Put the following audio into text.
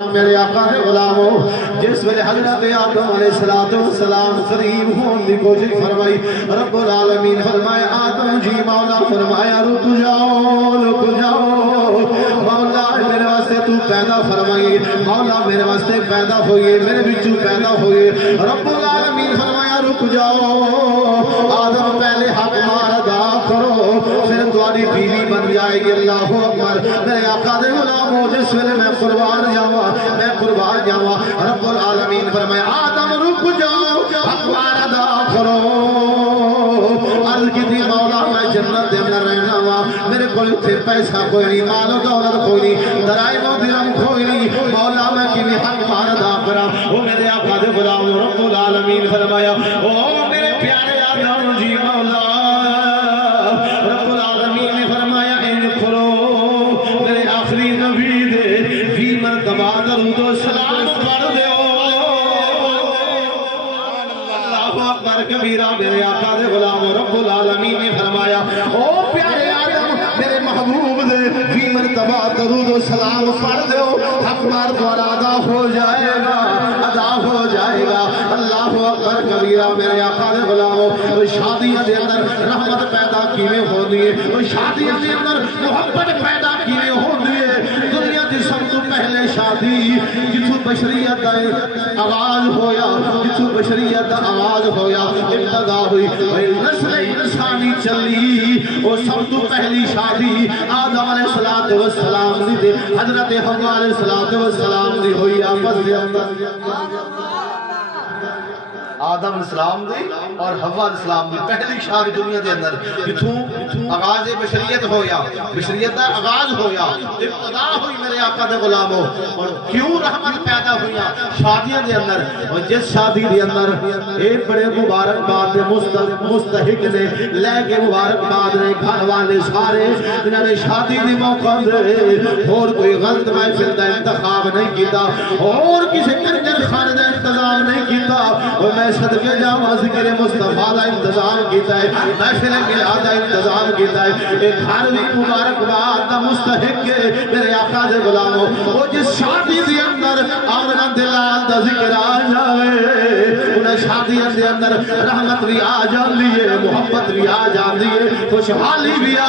میرے آقا دے غلاموں جس ویلے حضرت آدم علیہ السلام قریب ہون دی کوشش فرمائی رب العالمین فرمایا آدم جی مولا فرمایا رک جاؤ مولا میرے واسطے تو پیدا فرمائی مولا میرے واسطے پیدا ہوئے میرے بچوں پیدا ہوئے رب العالمین فرمایا رک جاؤ آدم پہلے حق مار ادا کرو پھر تمہاری بیوی بن جائے گی اللہ اکبر میرے آقا دے غلاموں جس ویلے میں قربان جاواں رب العالمین فرمایا آدم رک جاؤ حق مار ادا کرو عرض کی تھی مولا میں جنت دے اندر رہنا وا میرے کول تے پیسہ کوئی نہیں مال و دولت کوئی نہیں درائم و درہم کوئی نہیں مولا میں کیویں حق مار ادا کراں او میرے آقا دے غلام رب العالمین فرمایا او میرے پیارے آدم جی مولا رب العالمین نے فرمایا ان کرو میرے آخری نبی دے 20 مرتبہ درود و سلام پڑھ دیو اکبر کبیرہ میرے آقا دے غلام رب العالمین نے فرمایا او پیارے آدم میرے محبوب دے 20 مرتبہ درود و سلام پڑھ دیو حق مار دوارا ادا ہو جائے گا اللہ اکبر کبیرہ میرے آقا دے غلام شادیاں دے اندر رحمت پیدا کیویں ہوندی ہے شادیاں دے اندر محبت پیدا کیویں ہوندی ہے دنیا دی سب تو پہلے شادی جتھوں بشریت دا آغاز ہویا جتھوں بشریت دا آغاز ہویا ابتدا ہوئی نسل انسانی چلی وہ سب تو پہلی شادی آدم علیہ السلام دی دے حضرت حوا علیہ السلام دی ہوئی آپس دے اندر آدم علیہ السلام دی اور حوا علیہ السلام دی پہلی شادی دنیا دے اندر جتھوں آغاز بشریت ہویا بشریت دا آغاز ہویا ابتدا ہوئی میرے آقا دے غلاموں اور کیوں رحمت پیدا ہویا شادیاں دے اندر اور جس شادی دے اندر ایک بڑے مبارک بات مستحق نے لے کے مبارک بات نے گھر والے سارے انہوں نے شادی دی موقع دے اور کوئی غلط محفل دا انتخاب نہیں کیتا اور کسی کنجر خانے دا انتظام نہیں کیتا اور میں صدقے جاواں ذکر مصطفیٰ دا انتظام کیتا ہے محفل میلاد دا انتظام کیتا ہے ایک گھر بھی مبارک بات دا مستحق ہے میرے آقا دے غلاموں وہ جس شادی دے اندر آمنہ دلال دا ذکر آ جائے انہیں شادی دے اندر رحمت بھی آ جاندی ہے محبت بھی آ جاندی ہے خوشحالی بھی آ